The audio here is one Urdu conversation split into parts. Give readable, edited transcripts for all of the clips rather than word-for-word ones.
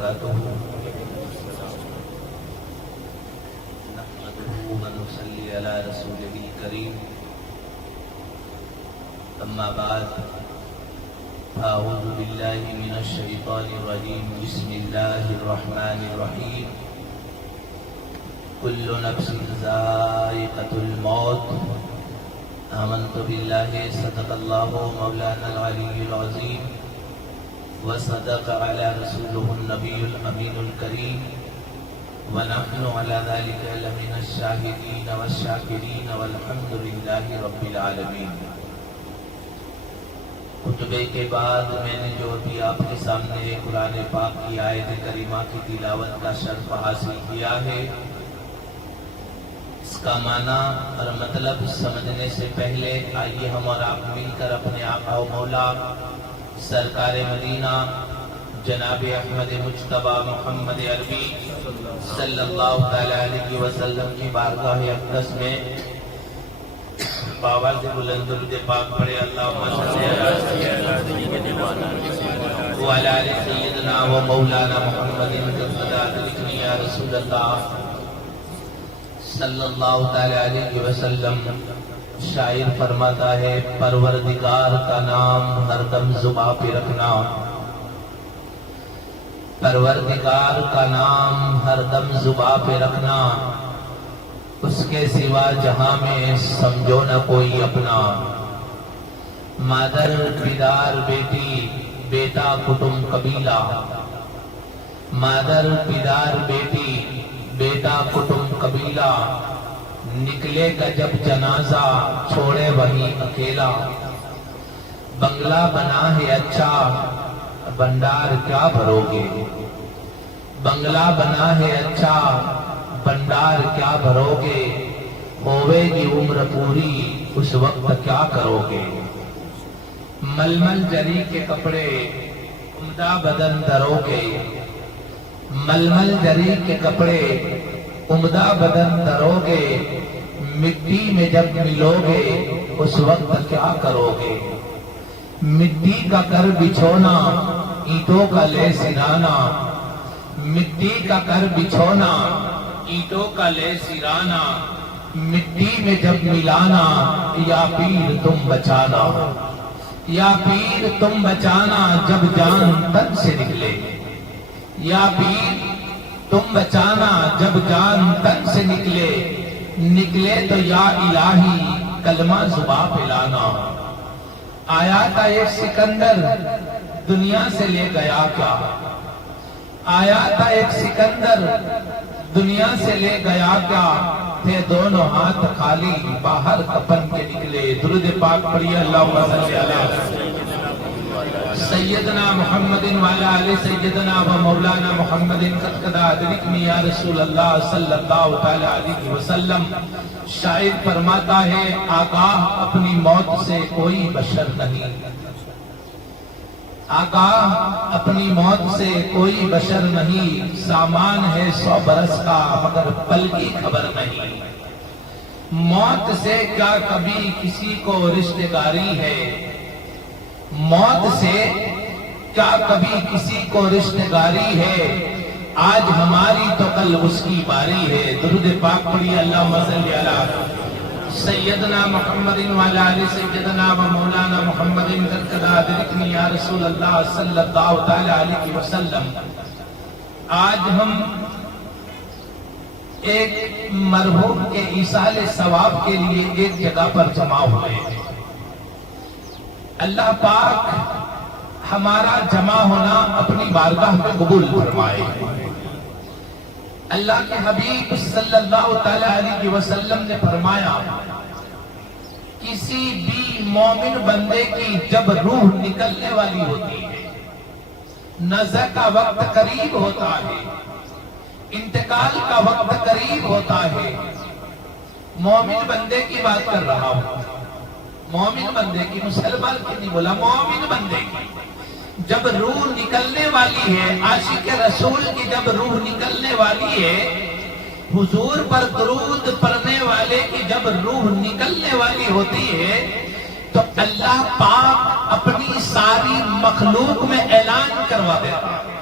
وبركاته نحمده ونصلي على رسوله الكريم أما بعد أعوذ بالله من الشيطان الرجيم بسم الله الرحمن الرحيم كل نفس ذائقة الموت آمنت بالله صدق الله مولانا العلي العظيم وصدق على رسوله النبي الأمين الكريم ونحن على ذلك لمن الشاهدين والشاكرين والحمد لله رب العالمين. خطبے کے بعد میں نے جو بھی آپ کے سامنے قرآن پاک کی آیت کریمہ کی تلاوت کا شرف حاصل کیا ہے، اس کا معنی اور مطلب سمجھنے سے پہلے آئیے ہم اور آپ مل کر اپنے آقا و مولا سرکار مدینہ جناب احمد مجتبی محمد عربی صلی اللہ تعالی علیہ وسلم کی بارگاہ اقدس میں بابا سے بلند درود پاک پڑھے اللہم صلی علی سیدنا و مولانا محمد یا رسول اللہ صلی اللہ تعالی علیہ وسلم. شاعر فرماتا ہے پروردگار کا نام ہر دم زباں پہ رکھنا، پروردگار کا نام ہر دم زباں پہ رکھنا، اس کے سوا جہاں میں سمجھو نہ کوئی اپنا. مادر پدار بیٹی بیٹا کٹم قبیلہ، مادر پدار بیٹی بیٹا کٹم قبیلہ، نکلے گا جب جنازہ چھوڑے وہی اکیلا. بنگلہ بنا ہے اچھا بنڈار کیا بھرو گے، بنگلہ بنا ہے اچھا بنڈار کیا بھرو گے، ہوئے گی عمر پوری اس وقت کیا کرو گے. ململ جری کے کپڑے عمدہ بدن دھرو گے، ململ جری کے کپڑے عمدہ بدن دھرو گے، مٹی میں جب ملو گے اس وقت کیا کرو گے. مٹی کا کر بچھونا اینٹوں کا لے سرانا، مٹی کا کر بچھونا اینٹوں کا لے سرانا، مٹی میں جب ملانا یا پیر تم بچانا، یا پیر تم بچانا جب جان تن سے نکلے، یا پیر تم بچانا جب جان تن سے نکلے، نکلے تو یا الہی کلمہ زباں پہ لانا. آیا تھا ایک سکندر دنیا سے لے گیا کیا، آیا تھا ایک سکندر دنیا سے لے گیا کیا، تھے دونوں ہاتھ خالی باہر کفن کے نکلے. درود پاک پڑھیے اللہم صلی علی سیدنا محمد وعلی آل سیدنا و مولانا محمد قد ادرکنی یا رسول اللہ صلی اللہ تعالی علیہ وسلم. شاعر فرماتا ہے آگاہ اپنی موت سے کوئی بشر نہیں، آگاہ اپنی موت سے کوئی بشر نہیں، سامان ہے 100 برس کا مگر پل کی خبر نہیں. موت سے کیا کبھی کسی کو رشتہ داری ہے، موت سے کیا کبھی کسی کو رشتہ داری ہے، آج ہماری تو کل اس کی باری ہے. درود پاک پڑھیے اللہم صلی علی سیدنا محمد وعلی آل سیدنا و مولانا محمد قد ادرکنی یا رسول اللہ صلی اللہ تعالی علیہ وسلم. آج ہم ایک مرحوم کے ایصال ثواب کے لیے ایک جگہ پر جمع ہوئے ہیں. اللہ پاک ہمارا جمع ہونا اپنی بارگاہ میں قبول فرمائے. اللہ کے حبیب صلی اللہ تعالی علیہ وسلم نے فرمایا کسی بھی مومن بندے کی جب روح نکلنے والی ہوتی ہے، نزع کا وقت قریب ہوتا ہے، انتقال کا وقت قریب ہوتا ہے. مومن بندے کی بات کر رہا ہوں، مومن بندے کی، مسلمان کی نہیں بولا، مومن بندے کی جب روح نکلنے والی ہے، عاشق رسول کی جب روح نکلنے والی ہے، حضور پر درود پڑھنے والے کی جب روح نکلنے والی ہوتی ہے، تو اللہ پاک اپنی ساری مخلوق میں اعلان کروا دیتا ہے.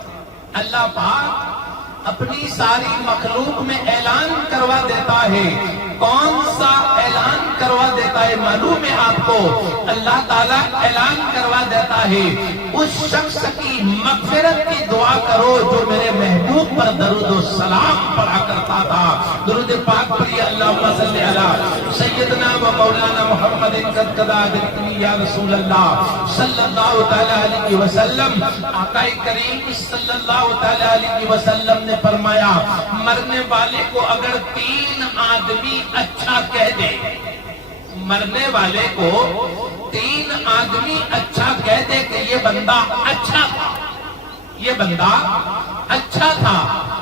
اللہ پاک اپنی ساری مخلوق میں اعلان کروا دیتا ہے. کون سا اعلان کروا دیتا ہے معلوم ہے آپ کو؟ اللہ تعالیٰ اعلان کروا دیتا ہے اس شخص کی مغفرت کی دعا کرو جو میرے محبوب پر درود و سلام پڑھا کرتا تھا. درود پاک پڑھیے اللہم صلی علی سیدنا و مولانا محمد قد یا رسول اللہ صلی اللہ تعالی علیہ وسلم. آقا کریم صلی اللہ تعالی علیہ وسلم نے فرمایا مرنے والے کو اگر 3 آدمی اچھا کہہ دے، مرنے والے کو 3 آدمی اچھا کہہ دے کہ یہ بندہ اچھا تھا، یہ بندہ اچھا تھا،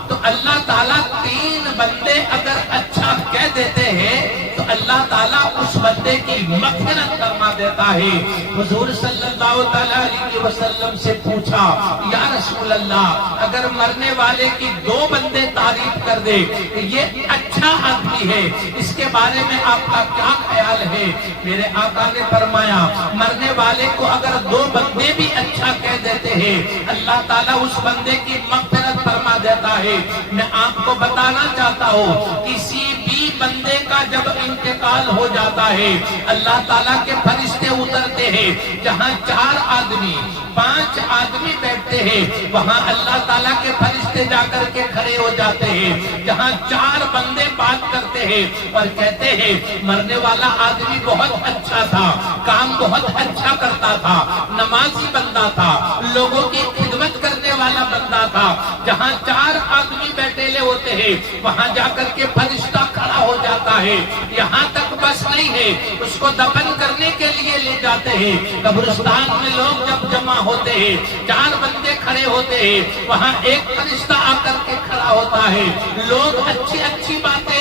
تو اللہ تعالیٰ 3 بندے اگر اچھا کہہ دیتے ہیں تو اللہ تعالیٰ اس بندے کی مغفرت فرما دیتا ہے. حضور صلی اللہ تعالیٰ علیہ وسلم سے پوچھا یا رسول اللہ اگر مرنے والے کی 2 بندے تعریف کر دے کہ یہ اچھا آدمی ہے، اس کے بارے میں آپ کا کیا خیال ہے؟ میرے آقا نے فرمایا مرنے والے کو اگر 2 بندے بھی اچھا کہہ دیتے ہیں اللہ تعالیٰ اس بندے کی مغفرت فرما دیتا ہے. میں آپ کو بتانا چاہتا ہوں کسی بھی بندے کا جب انتقال ہو جاتا ہے اللہ تعالیٰ کے فرشتے اترتے ہیں، جہاں 4 آدمی 5 آدمی بیٹھتے ہیں وہاں اللہ تعالیٰ کے فرشتے جا کر کے کھڑے ہو جاتے ہیں. جہاں 4 بندے بات کرتے ہیں اور کہتے ہیں مرنے والا آدمی بہت اچھا تھا، کام بہت اچھا کرتا تھا، نمازی بندہ تھا، لوگوں کی خدمت کرنے والا بندہ تھا. جہاں 4 آدمی بیٹھے لے ہوتے ہیں وہاں جا کر کے فرشتہ کھڑا ہو جاتا ہے. یہاں تک بس نہیں ہے، اس کو دفن کرنے کے لیے لے جاتے ہیں. قبرستان میں لوگ جب جمع ہوتے ہیں 4 بندے کھڑے ہوتے ہیں وہاں ایک فرشتہ آ کر کے کھڑا ہوتا ہے. لوگ اچھی اچھی باتیں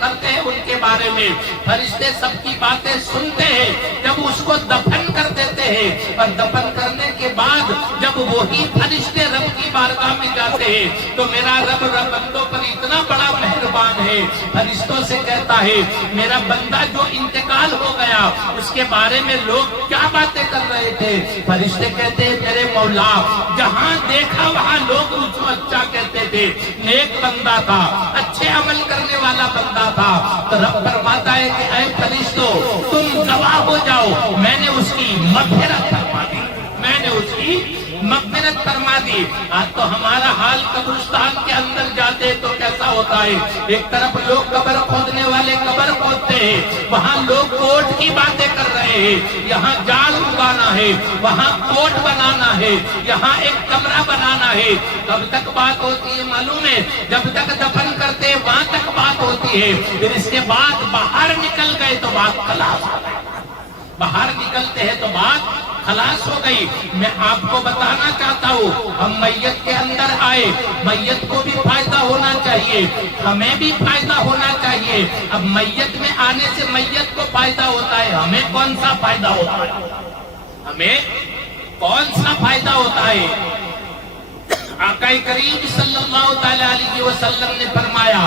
کرتے ہیں ان کے بارے میں، فرشتے سب کی باتیں سنتے ہیں. جب اس کو دفن کر دیتے ہیں اور دفن کرنے کے بعد جب وہی فرشتے رب کی بارگاہ میں جاتے ہیں تو میرا رب بندوں پر اتنا بڑا مہربان ہے، فرشتوں سے کہتا ہے میرا بندہ جو انتقال ہو گیا اس کے بارے میں لوگ کیا باتیں کر رہے تھے؟ فرشتے کہتے ہیں میرے مولا جہاں دیکھا وہاں لوگ اس کو اچھا کہتے تھے، نیک بندہ تھا، اچھے عمل کرنے والا بندہ تھا. تو رب فرماتا ہے کہ اے فرشتوں تم گواہ ہو جاؤ، میں نے اس کی مغفرت فرما دی، میں نے اس کی مغفرت فرما دی. آج تو ہمارا حال قبرستان کے اندر جاتے تو کیسا ہوتا ہے؟ ایک طرف لوگ قبر کھودنے والے قبر کھودتے ہیں، وہاں لوگ کوٹ کی باتیں کر رہے ہیں، یہاں جال اگانا ہے، وہاں کوٹ بنانا ہے، یہاں ایک کمرہ بنانا ہے. کب تک بات ہوتی ہے معلوم ہے؟ جب تک دفن کرتے ہیں وہاں تک بات ہوتی ہے، پھر اس کے بعد باہر نکل گئے تو بات خلاص ہو گئی، باہر نکلتے ہیں تو بات خلاص ہو گئی. میں آپ کو بتانا چاہتا ہوں ہم میت کے اندر آئے، میت کو بھی فائدہ ہونا چاہیے، ہمیں بھی فائدہ ہونا چاہیے. اب میت میں آنے سے میت کو فائدہ ہوتا ہے، ہمیں کون سا فائدہ ہوتا ہے؟ ہمیں کون سا فائدہ ہوتا ہے؟ آقا کریم صلی اللہ تعالی علیہ وسلم نے فرمایا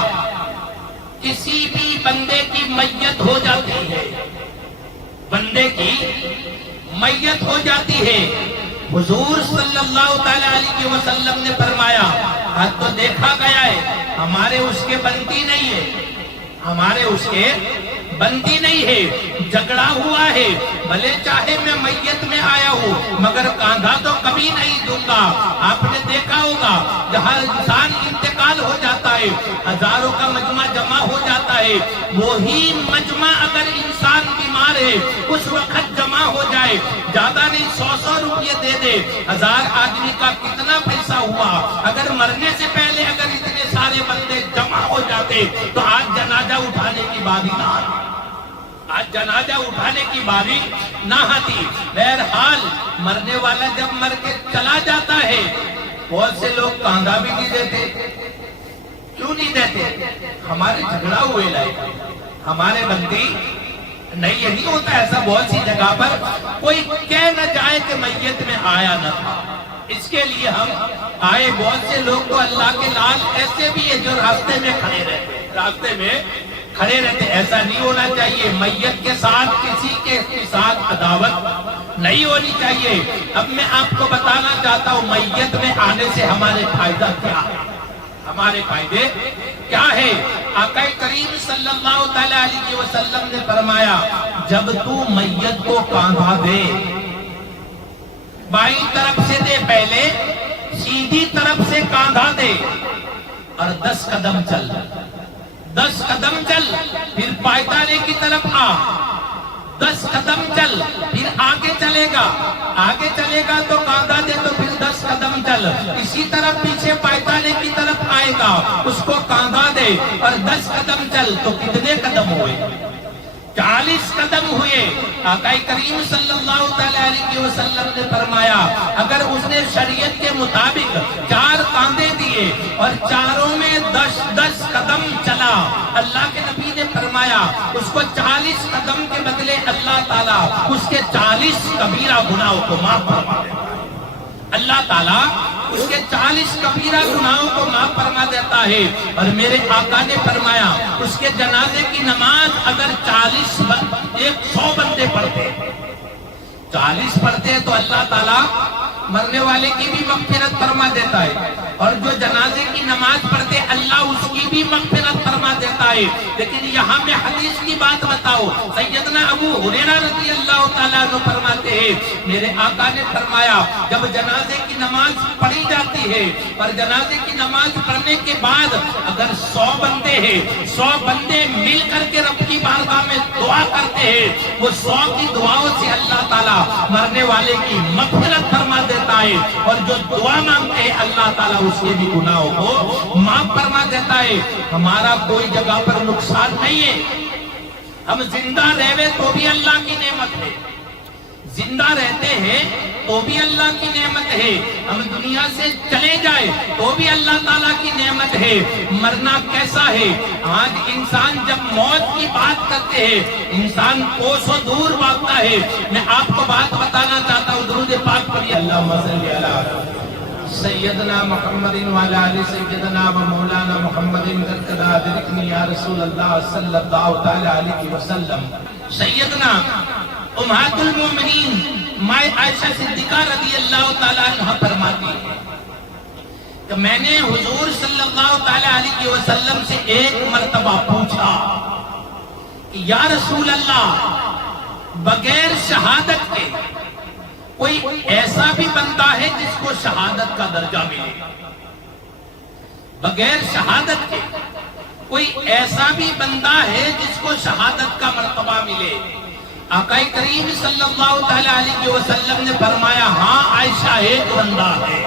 کسی بھی بندے کی میت ہو جاتی ہے، بندے کی میت ہو جاتی ہے. حضور صلی اللہ تعالی علیہ وسلم نے فرمایا حد تو دیکھا گیا ہے، ہمارے اس کے بنتی نہیں ہے، ہمارے اس کے بنتی نہیں ہے، جھگڑا ہوا ہے، بھلے چاہے میں میت میں آیا ہوں مگر کاندھا تو کبھی نہیں دوں گا. آپ نے دیکھا ہوگا جہاں انسان انتقال ہو جاتا ہے ہزاروں کا مجمع جمع ہو جاتا ہے، وہی مجمع اگر انسان بیمار ہے اس وقت جمع ہو جائے، زیادہ نہیں 100 روپے دے دے، 1000 آدمی کا کتنا پیسہ ہوا؟ اگر مرنے سے پہلے اگر اتنے سارے بندے جمع ہو جاتے تو آج جنازہ اٹھانے کی باری نہ آتی، آج جنازہ اٹھانے کی باری نہ آتی. بہرحال مرنے والا جب مر کے چلا جاتا ہے بہت سے لوگ کاندھا بھی نہیں دیتے. کیوں نہیں دیتے؟ ہمارے جھگڑا ہوئے لائے، ہمارے بندی نہیں. یہ نہیں ہوتا ایسا بہت سی جگہ پر کوئی کہہ نہ جائے کہ میت میں آیا نہ تھا، اس کے لیے ہم آئے. بہت سے لوگ تو اللہ کے لال ایسے بھی ہیں جو راستے میں کھڑے رہتے، راستے میں کھڑے رہتے. ایسا نہیں ہونا چاہیے. میت کے ساتھ کسی کے ساتھ عداوت نہیں ہونی چاہیے۔ اب میں آپ کو بتانا چاہتا ہوں میت میں آنے سے ہمارے فائدہ کیا ہے، ہمارے فائدے کیا ہے۔ آقا کریم صلی اللہ تعالی علیہ وسلم نے فرمایا جب تو میت کو کاندھا دے، بائیں طرف سے دے، پہلے سیدھی طرف سے کاندھا دے اور 10 قدم چل، 10 قدم چل، پھر پائیدانے کی طرف آ، 10 قدم چل، پھر آگے چلے گا، آگے چلے گا تو کاندھا دے تو پھر 10 قدم چل، اسی طرح پیچھے پائیدانے کی طرف آئے گا، اس کو کاندھا دے اور 10 قدم چل، تو کتنے قدم ہوئے؟ 40 قدم ہوئے۔ آقا کریم صلی اللہ علیہ وسلم نے فرمایا اگر اس نے شریعت کے مطابق 4 کاندھے دیے اور چاروں میں 10 قدم چلا، اللہ کے نبی نے فرمایا اس کو 40 قدم کے بدلے اللہ تعالیٰ اس کے 40 کبیرہ گناہوں کو معاف فرما دیتا ہے۔ اللہ تعالیٰ اس کے 40 کبیرہ گناہوں کو معاف فرما دیتا ہے۔ اور میرے آقا نے فرمایا اس کے جنازے کی نماز اگر 100 بندے پڑھتے، 40 پڑھتے تو اللہ تعالیٰ مرنے والے کی بھی مغفرت فرما دیتا ہے، اور جو جنازے کی نماز پڑھتے اللہ اس کی بھی مغفرت فرما دیتا ہے۔ لیکن یہاں میں حدیث کی بات بتاؤ، سیدنا ابو ہریرہ رضی اللہ تعالیٰ عنہ فرماتے ہیں میرے آقا نے فرمایا جب جنازے کی نماز پڑھی جاتی ہے اور جنازے کی نماز پڑھنے کے بعد اگر 100 بندے ہیں، 100 بندے مل کر کے رب کی بارگاہ میں دعا کرتے ہیں، وہ 100 کی دعاؤں سے اللہ تعالیٰ مرنے والے کی مغفرت فرما دیتا ہے، اور جو دعا مانگتے ہیں اللہ تعالیٰ اس کے بھی گناہوں کو معاف فرما دیتا ہے۔ ہمارا کوئی جگہ پر نقصان نہیں ہے، ہم زندہ رہے تو بھی اللہ کی نعمت ہے، زندہ رہتے ہیں تو بھی اللہ کی نعمت ہے، ہم دنیا سے چلے جائیں تو بھی اللہ تعالیٰ کی نعمت ہے۔ مرنا کیسا ہے؟ آج انسان جب موت کی بات کرتے ہیں انسان کوسوں دور بھاگتا ہے۔ میں آپ کو بات بتانا چاہتا ہوں، درود پاک پڑھیے، اللہم صلی علی سیدنا محمد وعلی آل سیدنا و مولانا محمد قد ادرکنی یا رسول اللہ صلی اللہ تعالی علیہ وسلم۔ سیدنا امہات المومنین مائے عائشہ صدیقہ رضی اللہ تعالیٰ عنہ فرماتی ہے کہ میں نے حضور صلی اللہ تعالیٰ علیہ وسلم سے ایک مرتبہ پوچھا کہ یا رسول اللہ بغیر شہادت کے کوئی ایسا بھی بندہ ہے جس کو شہادت کا درجہ ملے؟ بغیر شہادت کے کوئی ایسا بھی بندہ ہے جس کو شہادت کا مرتبہ ملے؟ آقا کریم صلی اللہ تعالی علیہ وسلم نے فرمایا ہاں عائشہ ایک بندہ ہے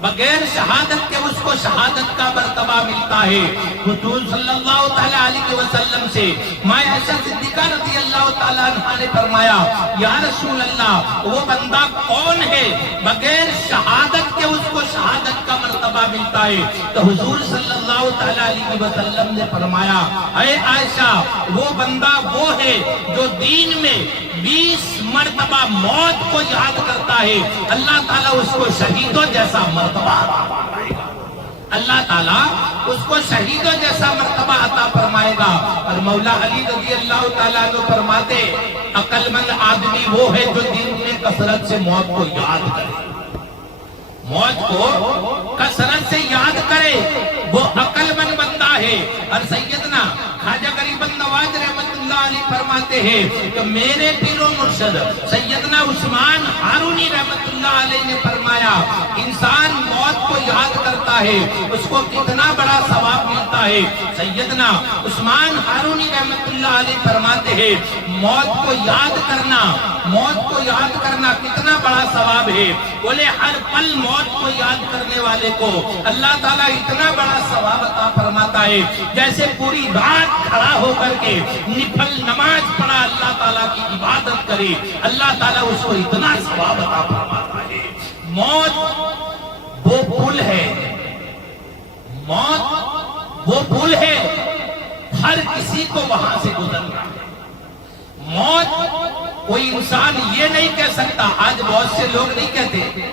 بغیر شہادت کے اس کو شہادت کا مرتبہ ملتا ہے۔ حضور صلی اللہ تعالی علیہ وسلم سے مائے عائشہ صدیقہ رضی اللہ تعالیٰ عنہ نے فرمایا یا رسول اللہ وہ بندہ کون ہے بغیر شہادت کے اس کو شہادت کا مرتبہ ملتا ہے؟ تو حضور صلی اللہ تعالی علیہ وسلم نے فرمایا اے عائشہ وہ بندہ وہ ہے جو دین میں 20 مرتبہ موت کو یاد کرتا ہے، اللہ تعالیٰ اس کو شہیدوں جیسا مرتبہ عطا فرمائے گا، اللہ تعالیٰ اس کو شہیدوں جیسا مرتبہ عطا فرمائے گا۔ اور مولا علی رضی اللہ تعالیٰ عنہ فرماتے عقل مند آدمی وہ ہے جو دن میں کثرت سے موت کو یاد کرے، موت کو کثرت سے یاد کرے، وہ عقل مند بندہ ہے۔ اور سیدنا خواجہ غریب نواز رحمت اللہ علیہ فرماتے ہیں کہ میرے پیر و مرشد سیدنا عثمان ہارونی رحمت اللہ علیہ نے فرمایا انسان موت کو یاد کرتا ہے اس کو کتنا بڑا ثواب ملتا ہے۔ سیدنا عثمان ہارونی رحمت اللہ علیہ فرماتے ہیں موت کو یاد کرنا، موت کو یاد کرنا کتنا بڑا ثواب ہے؟ بولے ہر پل موت کو یاد کرنے والے کو اللہ تعالیٰ اتنا بڑا ثواب عطا فرماتا ہے جیسے پوری رات کھڑا ہو کر کے نفل نماز پڑھا اللہ تعالیٰ کی عبادت کرے، اللہ تعالیٰ اس کو اتنا ثواب عطا فرماتا ہے۔ موت وہ پل ہے، موت وہ پل ہے، ہر کسی کو وہاں سے گزرنا ہے۔ موت کوئی انسان یہ نہیں کہہ سکتا، آج بہت سے لوگ نہیں کہتے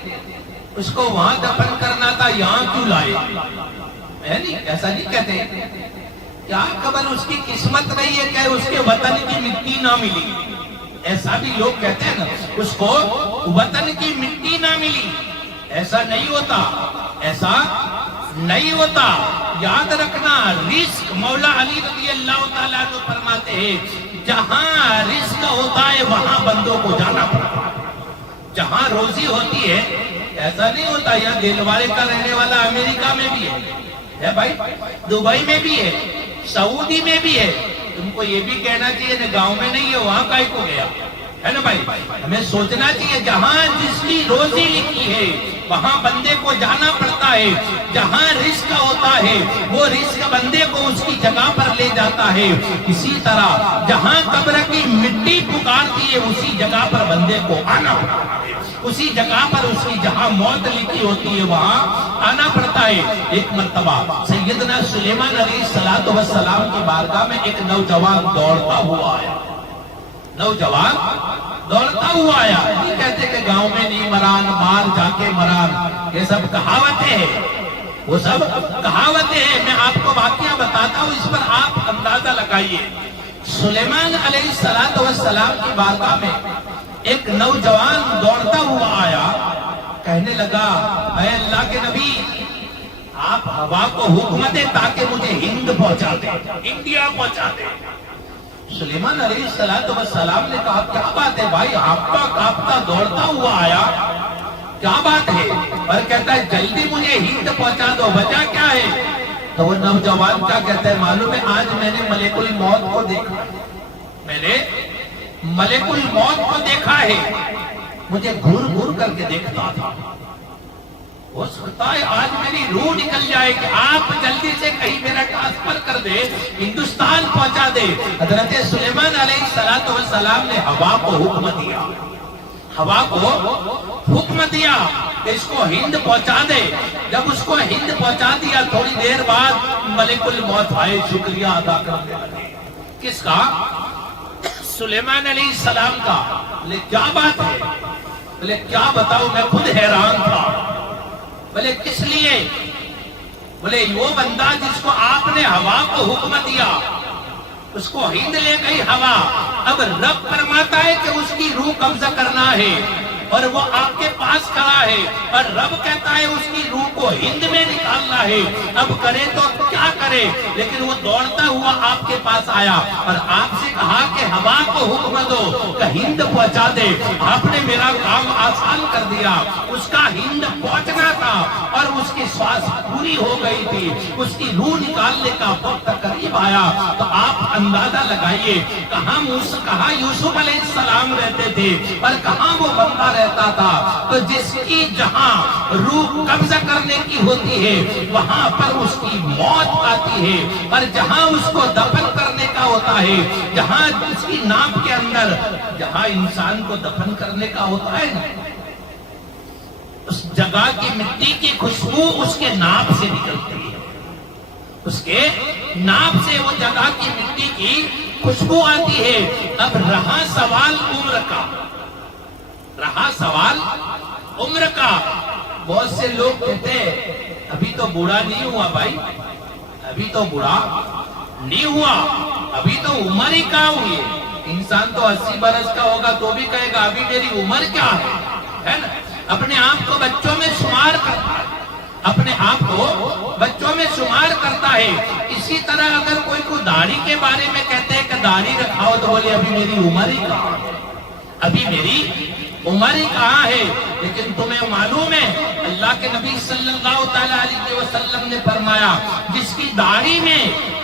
اس کو وہاں دفن کرنا تھا یہاں کیوں لائے، ایسا نہیں کہتے، کیا خبر اس کی قسمت نہیں ہے کہ اس کے وطن کی مٹی نہ ملی، ایسا بھی لوگ کہتے ہیں نا، اس کو وطن کی مٹی نہ ملی، ایسا نہیں ہوتا، ایسا نہیں ہوتا۔ یاد رکھنا، رزق مولا علی رضی اللہ تعالیٰ عنہ فرماتے ہیں جہاں رزق ہوتا ہے وہاں بندوں کو جانا پڑتا ہے۔ جہاں روزی ہوتی ہے، ایسا نہیں ہوتا یہاں دلوارے کا رہنے والا امریکہ میں بھی ہے بھائی، دبئی میں بھی ہے، سعودی میں بھی ہے، تم کو یہ بھی کہنا چاہیے نا گاؤں میں نہیں ہے وہاں کائیں کو گیا، ہے نا بھائی؟ ہمیں سوچنا چاہیے جہاں جس کی روزی لکھی ہے وہاں بندے کو جانا پڑتا ہے۔ جہاں رزق ہوتا ہے وہ رزق بندے کو اس کی جگہ پر لے جاتا ہے۔ اسی طرح جہاں قبر کی مٹی پکارتی ہے اسی جگہ پر بندے کو آنا پڑتا ہے، اسی جگہ پر اس کی جہاں موت لکھی ہوتی ہے وہاں آنا پڑتا ہے۔ ایک مرتبہ سیدنا سلیمان علیہ السلام کی بارگاہ میں ایک نوجوان دوڑتا ہوا آیا، نوجوان دوڑتا ہوا آیا۔ نہیں کہتے کہ گاؤں میں نہیں مران، باہر جا کے مران، یہ سب کہاوتیں ہیں، وہ سب کہاوتیں ہیں۔ میں آپ کو واقعہ بتاتا ہوں، اس پر آپ اندازہ لگائیے۔ سلیمان علیہ السلام کی بارگاہ میں ایک نوجوان دوڑتا ہوا آیا، کہنے لگا اے اللہ کے نبی، آپ ہوا کو حکم دیں تاکہ مجھے ہند پہنچا دیں، انڈیا پہنچا دیں۔ سلیمان علیہ السلام نے کہا کیا بات ہے بھائی، کانپتا دوڑتا ہوا آیا، کیا بات ہے؟ اور کہتا ہے جلدی مجھے ہند پہنچا دو، وجہ کیا ہے؟ تو وہ نوجوان کیا کہتا ہے معلوم ہے؟ آج میں نے ملک الموت کو دیکھا ہے، میں نے ملک الموت کو دیکھا ہے، مجھے گھور گھور کر کے دیکھتا تھا، ہو سکتا ہے آج میری روح نکل جائے کہ آپ جلدی سے کہیں میرا ٹرانسفر کر دے، ہندوستان پہنچا دے۔ حضرت سلیمان علیہ السلام نے ہوا کو حکم دیا، ہوا کو حکم دیا کہ اس کو ہند پہنچا دے۔ جب اس کو ہند پہنچا دیا تھوڑی دیر بعد ملک الموت آئے، شکریہ ادا کرنے لگے۔ کس کا؟ سلیمان علیہ السلام کا۔ بولے کیا بات ہے؟ بولے کیا بتاؤں، میں خود حیران تھا۔ بولے کس لیے؟ بولے وہ بندہ جس کو آپ نے ہوا کو حکم دیا اس کو ہند لے گئی ہوا، اب رب فرماتا ہے کہ اس کی روح قبضہ کرنا ہے اور وہ آپ کے پاس کھڑا ہے، اور رب کہتا ہے اس کی روح کو ہند میں نکالنا ہے، اب کرے تو کیا کرے؟ لیکن وہ دوڑتا ہوا آپ کے پاس آیا اور آپ سے کہا کہ ہوا کو حکم دو کہ ہند پہنچا دے۔ آپ نے میرا کام آسان کر دیا، اس کا ہند پہنچنا تھا اور اس کی سانس پوری ہو گئی تھی، اس کی روح نکالنے کا وقت قریب آیا۔ تو آپ اندازہ لگائیے کہاں یوسف علیہ السلام رہتے تھے اور کہاں وہ بندہ رہتا تھا۔ تو جس کی جہاں روح قبضہ کرنے کی ہوتی ہے وہاں پر اس کی موت آتی ہے، اور جہاں اس کو دفن کرنے کا ہوتا ہے، جہاں اس کی ناپ کے اندر جہاں انسان کو دفن کرنے کا ہوتا ہے نا، اس جگہ کی مٹی کی خوشبو اس کے ناپ سے نکلتی ہے، اس کے ناپ سے وہ جگہ کی مٹی کی خوشبو آتی ہے۔ اب رہا سوال عمر کا، رہا سوال عمر کا۔ بہت سے لوگ کہتے ہیں ابھی تو بوڑھا نہیں ہوا بھائی، ابھی تو بوڑھا نہیں ہوا، ابھی تو عمر ہی کہاں ہوئی ہے۔ انسان تو 80 برس کا ہوگا تو بھی کہے گا ابھی میری عمر کیا ہے نا؟ اپنے آپ کو بچوں میں شمار کرتا ہے، اپنے آپ کو بچوں میں شمار کرتا ہے۔ اسی طرح اگر کوئی کو داڑھی کے بارے میں کہتے ہیں کہ داڑھی رکھاؤ تو بولے ابھی میری عمر ہی کہاں ہے، ابھی میری عمر ہی کہاں ہے۔ لیکن تمہیں معلوم ہے اللہ کے نبی صلی اللہ تعالیٰ علیہ وسلم نے فرمایا جس کی داڑھی میں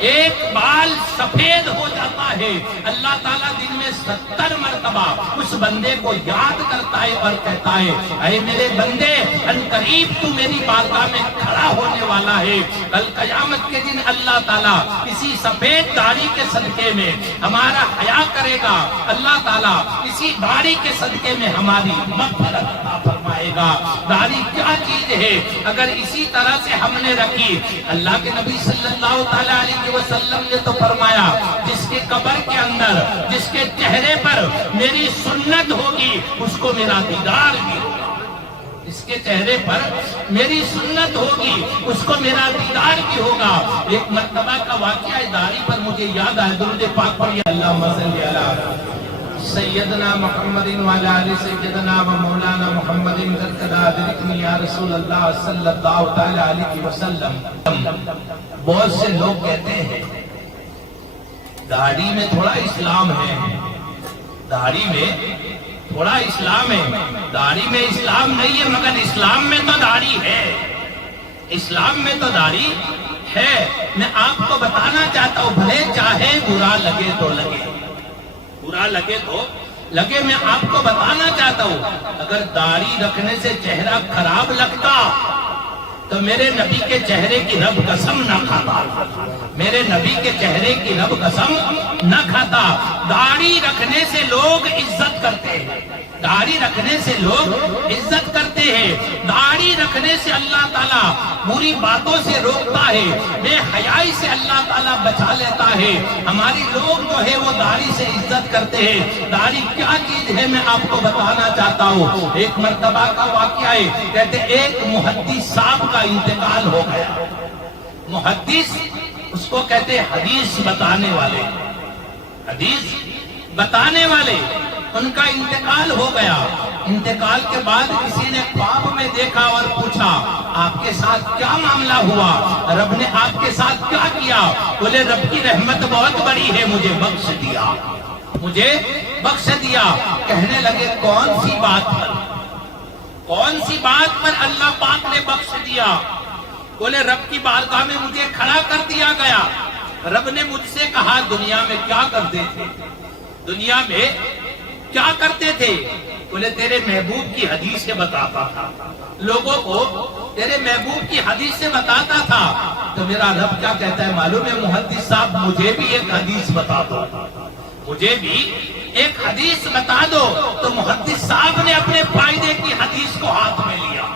ایک بال سفید ہو جاتا ہے اللہ تعالیٰ دن میں 70 مرتبہ اس بندے کو یاد کرتا ہے اور کہتا ہے اے میرے بندے ان قریب تو میری بارگاہ میں کھڑا ہونے والا ہے۔ کل قیامت کے دن اللہ تعالیٰ اسی سفید داڑھی کے صدقے میں ہمارا حیا کرے گا، اللہ تعالیٰ اسی داڑھی کے صدقے میں ہماری مغفرت عطا فرمائے گا۔ داڑھی کیا چیز ہے اگر اسی طرح سے ہم نے رکھی؟ اللہ کے نبی صلی اللہ تعالیٰ علیہ وسلم نے تو فرمایا جس کے قبر کے اندر جس کے چہرے پر میری سنت ہوگی اس کو میرا دیدار بھی ہوگا، اس کے چہرے پر میری سنت ہوگی اس کو میرا دیدار بھی ہوگا۔ ایک مرتبہ کا واقعہ داڑھی پر مجھے یاد آئے، درود پاک پڑھیے اللہم صلی علی سیدنا محمد وعلی آل سیدنا و مولانا محمد قد ادرکنی یا رسول اللہ صلی اللہ تعالی علیہ وسلم۔ بہت سے لوگ کہتے ہیں داڑھی میں تھوڑا اسلام ہے، داڑھی میں تھوڑا اسلام ہے، داڑھی میں اسلام نہیں ہے، مگر اسلام میں تو داڑھی ہے، اسلام میں تو داڑھی ہے۔ میں آپ کو بتانا چاہتا ہوں، بھلے چاہے برا لگے تو لگے، برا لگے تو لگے، میں آپ کو بتانا چاہتا ہوں اگر داڑھی رکھنے سے چہرہ خراب لگتا تو میرے نبی کے چہرے کی رب قسم نہ کھاتا، میرے نبی کے چہرے کی رب قسم نہ کھاتا۔ داڑھی رکھنے سے لوگ عزت کرتے ہیں، داڑھی رکھنے سے لوگ عزت کرتے ہیں، داڑھی رکھنے سے اللہ تعالیٰ بری باتوں سے روکتا ہے، بے حیائی سے اللہ تعالیٰ بچا لیتا ہے۔ ہماری لوگ جو ہے وہ داڑھی سے عزت کرتے ہیں۔ داڑھی کیا چیز ہے میں آپ کو بتانا چاہتا ہوں۔ ایک مرتبہ کا واقعہ ہے، کہتے ایک محدث صاحب کا انتقال ہو گیا۔ محدث اس کو کہتے حدیث بتانے والے، حدیث بتانے والے، ان کا انتقال ہو گیا۔ انتقال کے بعد کسی نے خواب میں دیکھا اور پوچھا آپ کے ساتھ کیا معاملہ ہوا، رب نے آپ کے ساتھ کیا کیا؟ بولے رب کی رحمت بہت بڑی ہے، مجھے بخش دیا، مجھے بخش دیا۔ کہنے لگے کون سی بات پر، کون سی بات پر اللہ پاک نے بخش دیا؟ بولے رب کی بارگاہ میں مجھے کھڑا کر دیا گیا، رب نے مجھ سے کہا دنیا میں کیا کرتے تھے، دنیا میں کیا کرتے تھے؟ بولے تیرے محبوب کی حدیث سے بتاتا تھا، لوگوں کو تیرے محبوب کی حدیث سے بتاتا تھا۔ تو میرا رب کیا کہتا ہے معلوم ہے محدث صاحب مجھے بھی ایک حدیث بتا دو، مجھے بھی ایک حدیث بتا دو۔ تو محدث صاحب نے اپنے فائدے کی حدیث کو ہاتھ میں لیا،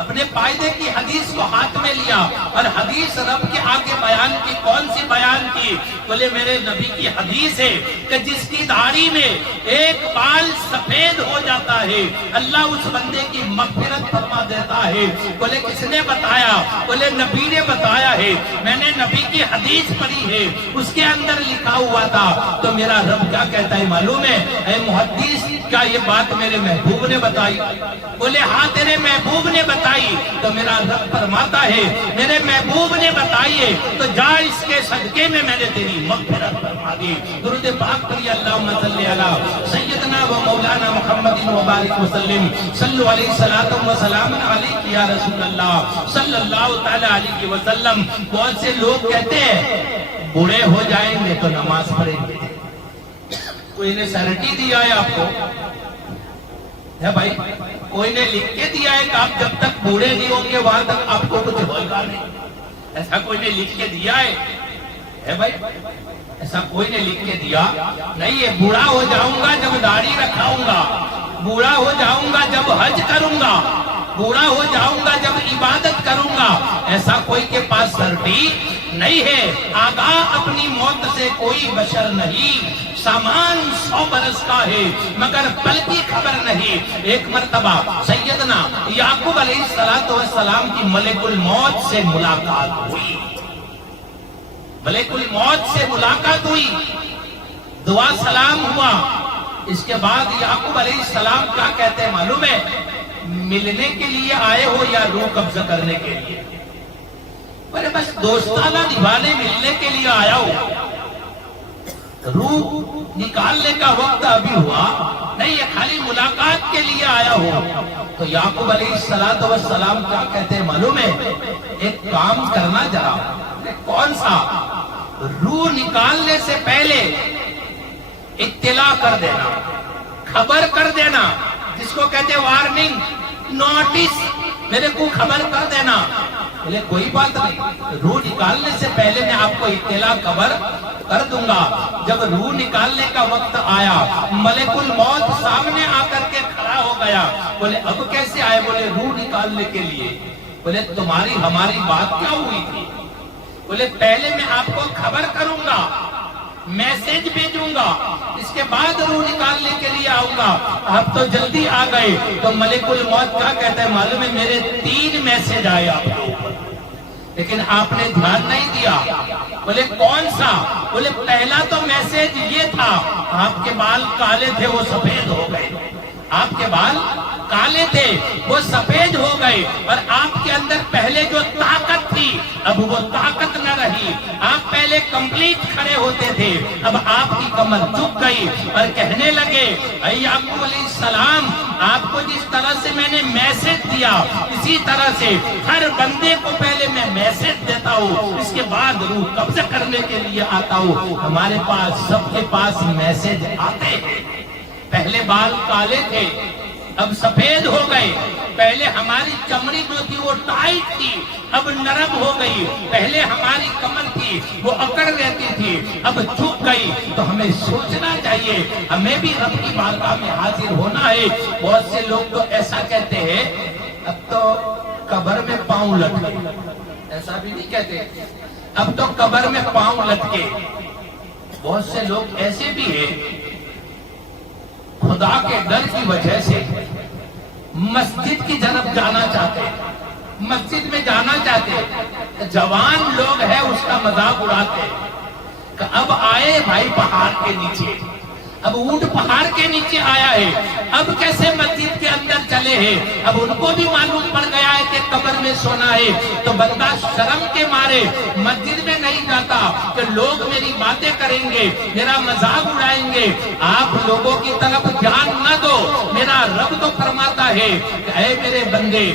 اپنے فائدے کی حدیث کو ہاتھ میں لیا اور حدیث رب کے آگے بیان کی۔ کون سی بیان کی؟ بولے میرے نبی کی حدیث ہے کہ جس کی داڑھی میں ایک بال سفید ہو جاتا ہے اللہ اس بندے کی مغفرت فرما دیتا ہے۔ بولے کس نے بتایا؟ بولے نبی نے بتایا ہے، میں نے نبی کی حدیث پڑھی ہے، اس کے اندر لکھا ہوا تھا۔ تو میرا رب کیا کہتا ہے معلوم ہے؟ اے محدث کیا یہ بات میرے محبوب نے بتائی؟ بولے ہاں تیرے محبوب نے بتائی۔ تو میرا رب فرماتا ہے میرے محبوب نے بتائی ہے تو جا اس کے صدقے میں نے تیری مغفرت فرما دی۔ درود پاک پڑھیے اللہم صلی علی سیدنا و مولانا محمد مبارک وسلم، صلو علیہ الصلوۃ والسلام علیک یا رسول اللہ صلی اللہ تعالی علیہ وسلم۔ بہت سے لوگ کہتے ہیں بوڑھے ہو جائیں گے تو نماز پڑھیں گے۔ کوئی نے سرٹی دیا ہے آپ کو ہے بھائی، کوئی نے لکھ کے دیا ہے کہ آپ جب تک بوڑھے نہیں ہوں گے وہاں تک آپ کو کچھ ہوگا نہیں، ایسا کوئی نے لکھ کے دیا ہے بھائی؟ ایسا کوئی نے لکھ کے دیا نہیں ہے۔ بوڑھا ہو جاؤں گا جب داڑھی رکھاؤں گا، بوڑھا ہو جاؤں گا جب حج کروں گا، بوڑھا ہو جاؤں گا جب عبادت کروں گا، ایسا کوئی کے پاس سرٹی نہیں ہے۔ آگاہ اپنی موت سے کوئی بشر نہیں، سامان 100 برس کا ہے مگر پل کی خبر نہیں۔ ایک مرتبہ سیدنا یعقوب علیہ السلام کی ملک الموت سے ملاقات ہوئی، ملک الموت سے ملاقات ہوئی، دعا سلام ہوا۔ اس کے بعد یعقوب علیہ السلام کیا کہتے ہیں معلوم ہے؟ ملنے کے لیے آئے ہو یا روح قبضہ کرنے کے لیے؟ بولے بس دوستانہ نبھانے ملنے کے لیے آیا ہو، روح نکالنے کا وقت ابھی ہوا نہیں ہے، خالی ملاقات کے لیے آیا ہو۔ تو یعقوب علیہ السلام کیا کہتے ہیں معلوم ہے؟ ایک کام کرنا ذرا۔ کون سا؟ روح نکالنے سے پہلے اطلاع کر دینا، خبر کر دینا، جس کو کہتے ہیں وارننگ، نوٹس، میرے کو خبر کر دینا۔ بولے کوئی بات نہیں، روح نکالنے سے پہلے میں آپ کو اطلاع خبر کر دوں گا۔ جب روح نکالنے کا وقت آیا ملک الموت سامنے آ کر کے کھڑا ہو گیا۔ بولے اب کیسے آئے؟ بولے روح نکالنے کے لیے۔ بولے تمہاری ہماری بات کیا ہوئی تھی؟ بولے پہلے میں آپ کو خبر کروں گا، میسج بھیجوں گا، اس کے بعد روح نکالنے کے لیے آؤں گا، آپ تو جلدی آ گئے۔ تو ملک الموت کیا کہتا ہے معلوم ہے؟ میرے 3 میسج آئے آپ کے اوپر، لیکن آپ نے دھیان نہیں دیا. بولے کون سا؟ بولے پہلا تو میسج یہ تھا آپ کے بال کالے تھے وہ سفید ہو گئے. آپ کے بال کالے تھے وہ سفید ہو گئے اور آپ کے اندر پہلے جو طاقت تھی اب وہ طاقت نہ رہی. آپ پہلے کمپلیٹ کھڑے ہوتے تھے اب آپ کی کمر جھک گئی اور کہنے لگے اے یعقوب علیہ السلام آپ کو جس طرح سے میں نے میسج دیا اسی طرح سے ہر بندے کو پہلے میں میسج دیتا ہوں اس کے بعد روح قبضہ کرنے کے لیے آتا ہوں. ہمارے پاس سب کے پاس میسج آتے ہیں. پہلے بال کالے تھے اب سفید ہو گئے. پہلے ہماری چمڑی جو تھی وہ ٹائٹ تھی اب نرم ہو گئی. پہلے ہماری کمر تھی وہ اکڑ رہتی تھی اب جھک گئی. تو ہمیں سوچنا چاہیے ہمیں بھی رب کی بارگاہ میں حاضر ہونا ہے. بہت سے لوگ تو ایسا کہتے ہیں اب تو قبر میں پاؤں لٹکے. ایسا بھی نہیں کہتے اب تو قبر میں پاؤں لٹکے. بہت سے لوگ ایسے بھی ہیں خدا کے ڈر کی وجہ سے مسجد کی جانب جانا چاہتے ہیں. مسجد میں جانا چاہتے ہیں. جوان لوگ ہیں اس کا مذاق اڑاتے ہیں کہ اب آئے بھائی پہاڑ کے نیچے. اب اونٹ پہاڑ کے نیچے آیا ہے اب کیسے مسجد کے اندر چلے ہیں. اب ان کو بھی معلوم پڑ گیا ہے کہ قبر میں سونا ہے تو بندہ شرم کے مارے مسجد میں نہیں جاتا کہ لوگ میری باتیں کریں گے میرا مذاق اڑائیں گے. آپ لوگوں کی طرف دھیان نہ دو. میرا رب تو فرماتا ہے کہ اے میرے بندے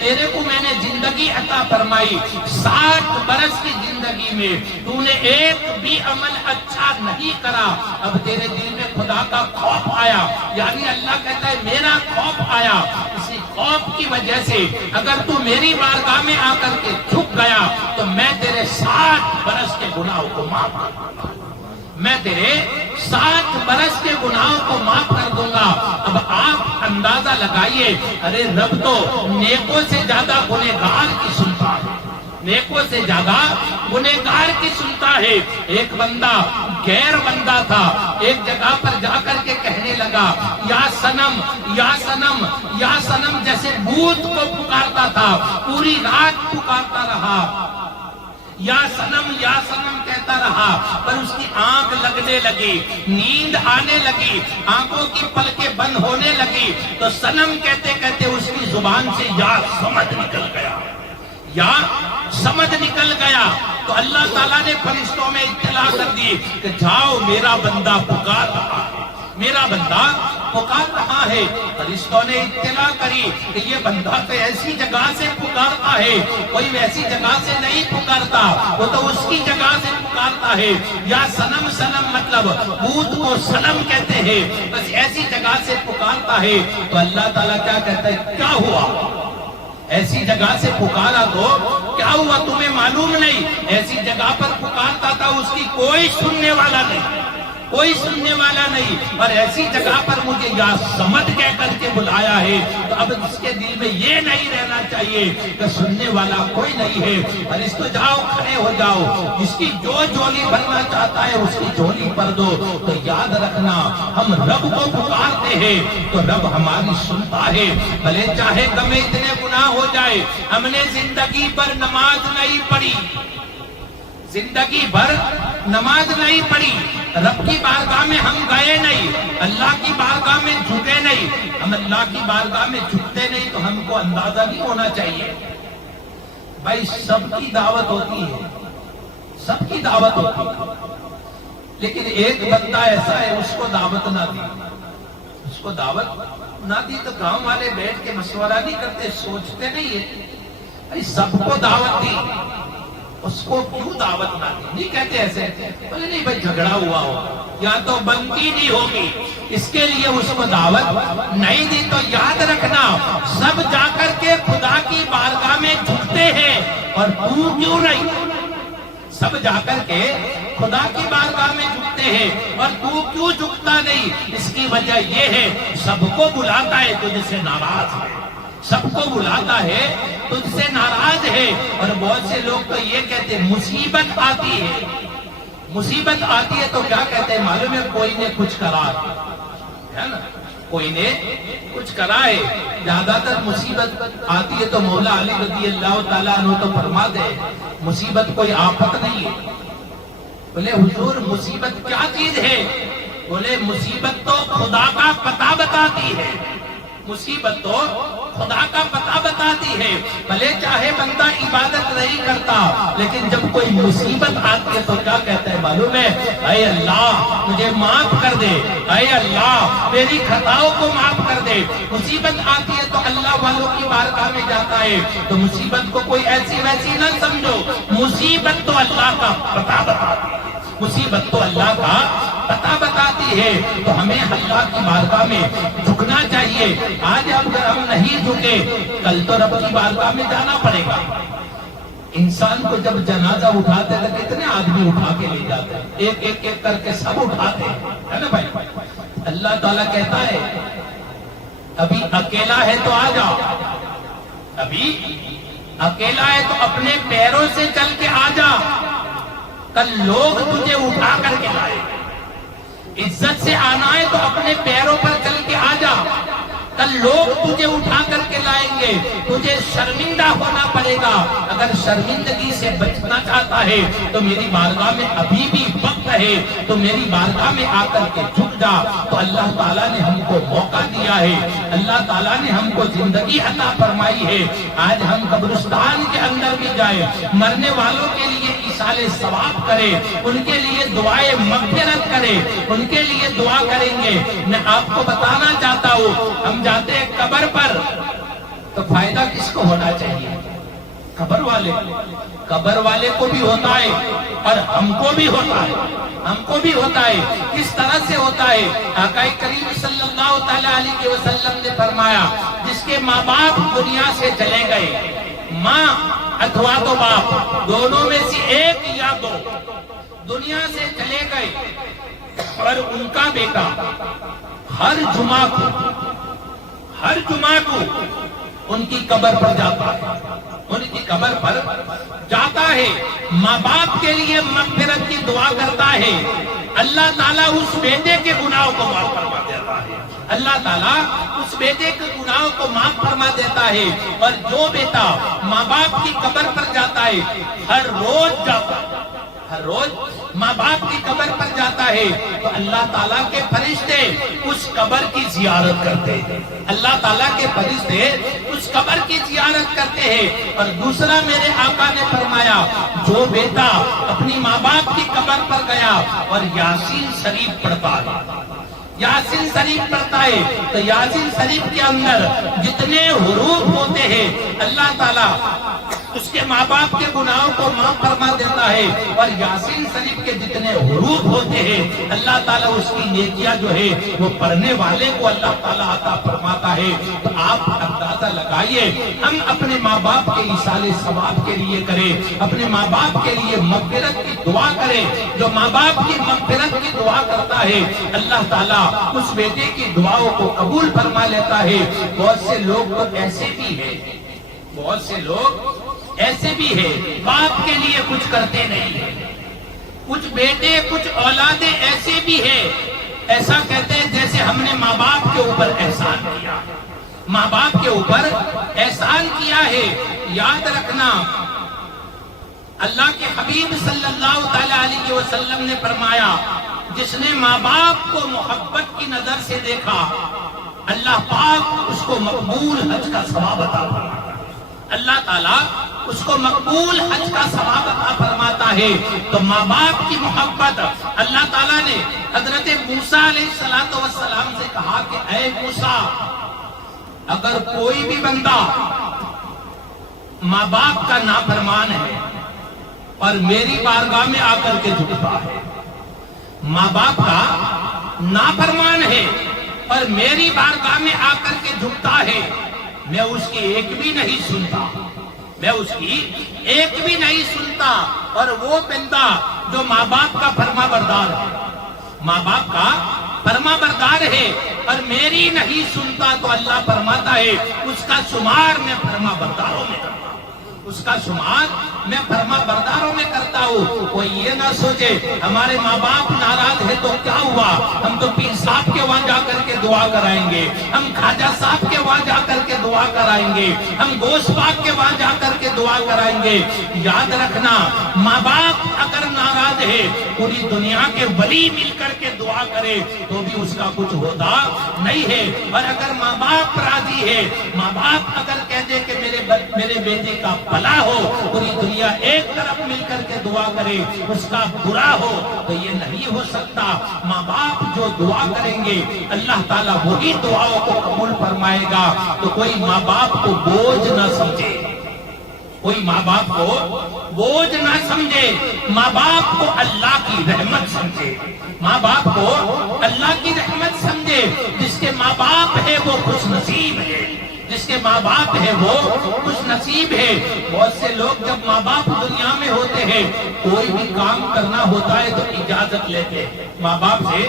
تیرے کو میں نے زندگی عطا فرمائی 60 برس کی زندگی میں تو نے ایک بھی عمل اچھا نہیں کرا. اب تیرے دل میں خدا کا خوف آیا یعنی اللہ کہتا ہے میرا خوف آیا. اسی خوف کی وجہ سے اگر تو میری بارگاہ میں آ کر کے جھک گیا تو میں تیرے 60 برس کے گناہوں کو معاف کر دوں گا. میں تیرے 60 برس کے گناہوں کو معاف کر دوں گا. اب آپ اندازہ لگائیے ارے رب تو نیکوں سے زیادہ گنہگار کی سنتا ہے. نیکوں سے زیادہ گنہگار کی سنتا ہے. ایک بندہ غیر بندہ تھا ایک جگہ پر جا کر کے کہنے لگا یا سنم یا سنم یا سنم. جیسے بت کو پکارتا تھا پوری رات پکارتا رہا یا سنم کہتا رہا پر اس کی آنکھ لگنے لگی نیند آنے لگی آنکھوں کی پلکیں بند ہونے لگی تو سنم کہتے کہتے اس کی زبان سے یا سمجھ نکل گیا. یا سمجھ نکل گیا تو اللہ تعالیٰ نے فرشتوں میں اطلاع کر دی کہ جاؤ میرا بندہ پکار رہا ہے میرا بندہ پکار رہا ہے. فرشتوں نے اطلاع کری کہ یہ بندہ تو ایسی جگہ سے پکارتا ہے کوئی ویسی جگہ سے نہیں پکارتا وہ تو اس کی جگہ سے پکارتا ہے. یا سنم سنم مطلب بت کو سنم کہتے ہیں بس ایسی جگہ سے پکارتا ہے. تو اللہ تعالیٰ کیا کہتا ہے کیا ہوا ایسی جگہ سے پکارا تو کیا ہوا تمہیں معلوم نہیں. ایسی جگہ پر پکارتا تھا اس کی کوئی سننے والا نہیں کوئی سننے والا نہیں اور ایسی جگہ پر مجھے یا سمجھ کہہ کر کے بلایا ہے. تو اب اس کے دل میں یہ نہیں رہنا چاہیے کہ سننے والا کوئی نہیں ہے. اور اس کو جاؤ کھڑے ہو جاؤ جس کی جو جھولی بھرنا چاہتا ہے اس کی جھولی بھر دو. تو یاد رکھنا ہم رب کو پکارتے ہیں تو رب ہماری سنتا ہے. بھلے چاہے ہمیں اتنے گناہ ہو جائے ہم نے زندگی پر نماز نہیں پڑھی زندگی بھر نماز نہیں پڑھی رب کی بارگاہ میں ہم گئے نہیں اللہ کی بارگاہ میں جھکے نہیں. ہم اللہ کی بارگاہ میں جھکتے نہیں تو ہم کو اندازہ نہیں ہونا چاہیے بھائی سب کی دعوت ہوتی ہے سب کی دعوت ہوتی ہے لیکن ایک بندہ ایسا ہے اس کو دعوت نہ دی اس کو دعوت نہ دی تو گاؤں والے بیٹھ کے مشورہ نہیں کرتے سوچتے نہیں ہے بھائی سب کو دعوت دی اس کو کیوں دعوت نہ دی. نہیں کہتے ایسے بولے نہیں بھائی جھگڑا ہوا ہو یا تو بنتی نہیں ہوگی اس کے لیے اس کو دعوت نہیں دی. تو یاد رکھنا سب جا کر کے خدا کی بارگاہ میں جھکتے ہیں اور تو کیوں نہیں. سب جا کر کے خدا کی بارگاہ میں جھکتے ہیں اور تو کیوں جھکتا نہیں. اس کی وجہ یہ ہے سب کو بلاتا ہے تجھ سے ناراض ہے سب کو بلاتا ہے تجھ سے ناراض ہے. اور بہت سے لوگ تو یہ کہتے ہیں مصیبت آتی ہے تو کیا کہتے ہیں معلوم ہے کوئی نے کچھ کرا ہے نا کوئی نے کچھ کرا ہے. زیادہ تر مصیبت آتی ہے تو مولا علی رضی اللہ تعالیٰ عنہ تو فرماتے ہیں مصیبت کوئی آفت نہیں ہے. بولے حضور مصیبت کیا چیز ہے؟ بولے مصیبت تو خدا کا پتہ بتاتی ہے. مصیبت تو خدا کا پتہ بتاتی ہے. بھلے چاہے بندہ عبادت نہیں کرتا لیکن جب کوئی مصیبت آتی ہے تو کیا کہتا ہے معلوم ہے؟ اے اللہ مجھے معاف کر دے، اے اللہ میری خطاؤں کو معاف کر دے. مصیبت آتی ہے تو اللہ والوں کی بارگاہ میں جاتا ہے. تو مصیبت کو کوئی ایسی ویسی نہ سمجھو، مصیبت تو اللہ کا پتہ بتاتی ہے. مصیبت تو اللہ کا پتہ بتاتی ہے. تو ہمیں اللہ کی بارگاہ میں جھکنا چاہیے. آج اگر ہم نہیں جھکے کل تو رب کی بارگاہ میں جانا پڑے گا. انسان کو جب جنازہ اٹھاتے ہیں تو کتنے آدمی اٹھا کے لے جاتے ہیں، ایک ایک ایک کر کے سب اٹھاتے ہیں، ہے نا بھائی؟ اللہ تعالیٰ کہتا ہے ابھی اکیلا ہے تو آ جا، ابھی اکیلا ہے تو اپنے پیروں سے چل کے آ جا، کل لوگ تجھے اٹھا کر کے لائے. عزت سے آنا ہے تو اپنے پیروں پر چل کے آ جا، کل لوگ تجھے اٹھا کر کے لائیں گے. تجھے شرمندہ ہونا پڑے گا. اگر شرمندگی سے بچنا چاہتا ہے تو میری بارگاہ میں ابھی بھی وقت ہے، تو میری بارگاہ میں آ کر کے جھک جا. تو اللہ تعالیٰ نے ہم کو موقع دیا ہے، اللہ تعالیٰ نے ہم کو زندگی عطا فرمائی ہے. آج ہم قبرستان کے اندر بھی جائیں، مرنے والوں کے لیے ایصال ثواب کرے، ان کے لیے دعائیں مغفرت کرے، ان کے لیے دعا کریں گے. میں آپ کو بتانا چاہتا ہوں ہم جاتے ہیں قبر پر تو فائدہ کس کو ہونا چاہیے؟ قبر والے کو بھی ہوتا ہے اور ہم کو بھی ہوتا ہے. ہم کو بھی ہوتا ہے. کس طرح سے ہوتا ہے؟ آقا کریم صلی اللہ تعالی علیہ وسلم نے فرمایا جس کے ماں باپ دنیا سے چلے گئے، ماں اتوا تو باپ دونوں میں سے ایک یا دو دنیا سے چلے گئے اور ان کا بیٹا ہر جمعہ کو ان کی قبر پر جاتا ہے، ان کی قبر پر جاتا ہے، ماں باپ کے لیے مغفرت کی دعا کرتا ہے. اللہ تعالیٰ اس بیٹے کے گناہوں کو معاف فرما دیتا ہے. اللہ تعالیٰ اس بیٹے کے گناہوں کو معاف فرما دیتا ہے. اور جو بیٹا ماں باپ کی قبر پر جاتا ہے، ہر روز جاتا ہے، ہر روز ماں باپ کی قبر پر جاتا ہے تو اللہ تعالیٰ کے فرشتے اس قبر کی زیارت کرتے ہیں. اللہ تعالیٰ کے فرشتے اس قبر کی زیارت کرتے ہیں. اور دوسرا میرے آقا نے فرمایا جو بیٹا اپنی ماں باپ کی قبر پر گیا اور یاسین شریف پڑھتا ہے، یاسین شریف پڑھتا ہے تو یاسین شریف کے اندر جتنے حروف ہوتے ہیں اللہ تعالیٰ اس کے ماں باپ کے گناہوں کو معاف فرما دیتا ہے. اور یاسین شریف کے جتنے حروف ہوتے ہیں اللہ تعالیٰ اس کی نیکیاں جو ہے وہ پڑھنے والے کو اللہ تعالیٰ عطا فرماتا ہے. تو آپ اندازہ لگائیے ہم اپنے ماں باپ کے ایصال ثواب کے لیے کریں، اپنے ماں باپ کے لیے مغفرت کی دعا کریں. جو ماں باپ کی مغفرت کی دعا کرتا ہے اللہ تعالیٰ اس بیٹے کی دعاؤں کو قبول فرما لیتا ہے. بہت سے لوگ ایسے بھی ہیں، بہت سے لوگ ایسے بھی ہے باپ کے لیے کچھ کرتے نہیں ہیں. کچھ بیٹے کچھ اولادیں ایسے بھی ہیں ایسا کہتے ہیں جیسے ہم نے ماں باپ کے اوپر احسان کیا، ماں باپ کے اوپر احسان کیا ہے. یاد رکھنا اللہ کے حبیب صلی اللہ تعالی علیہ وسلم نے فرمایا جس نے ماں باپ کو محبت کی نظر سے دیکھا اللہ پاک اس کو مقبول حج کا ثواب عطا فرماتا ہے. اللہ تعالیٰ اس کو مقبول حج کا ثواب عطا فرماتا ہے. تو ماں باپ کی محبت اللہ تعالیٰ نے حضرت موسیٰ علیہ السلام سے کہا کہ اے موسیٰ اگر کوئی بھی بندہ ماں باپ کا نافرمان ہے اور میری بارگاہ میں آ کر کے جھکتا ہے، ماں باپ کا نافرمان ہے اور میری بارگاہ میں آ کر کے جھکتا ہے، میں اس کی ایک بھی نہیں سنتا، میں اس کی ایک بھی نہیں سنتا. اور وہ بندہ جو ماں باپ کا فرما بردار ہے، ماں باپ کا فرما بردار ہے اور میری نہیں سنتا تو اللہ فرماتا ہے اس کا شمار میں فرما برداروں میں کرتا ہوں، اس کا شمار میں فرما برداروں میں کرتا ہوں. کوئی یہ نہ سوچے ہمارے ماں باپ ناراض ہے تو کیا ہوا, ہم تو پیر صاحب کے وہاں جا کر کے دعا کرائیں گے, ہم خواجہ صاحب کے وہاں جا کر کے دعا کرائیں گے, ہم گوشت پاک کے وہاں جا کر کے دعا کرائیں گے. یاد رکھنا, ماں باپ اگر ناراض ہے, پوری دنیا کے ولی مل کر کے دعا کرے تو بھی اس کا کچھ ہوتا نہیں ہے. اور اگر ماں باپ راضی ہے, ماں باپ اگر کہہ دے کہ میرے بیٹے کا بھلا ہو, پوری دنیا ایک طرف مل کر کے دعا کرے, اس کا برا ہو, تو یہ نہیں ہو سکتا. ماں باپ جو دعا کریں گے اللہ تعالیٰ وہی دعاؤں کو قبول فرمائے گا. تو کوئی ماں باپ کو بوجھ نہ سمجھے, کوئی ماں باپ کو بوجھ نہ سمجھے, ماں باپ کو اللہ کی رحمت سمجھے, ماں باپ کو اللہ کی رحمت سمجھے. جس کے ماں باپ ہے وہ خوش نصیب ہے, جس کے ماں باپ ہے وہ خوش نصیب ہے. بہت سے لوگ جب ماں باپ دنیا میں ہوتے ہیں, کوئی بھی کام کرنا ہوتا ہے تو اجازت لیتے ہیں, ماں باپ سے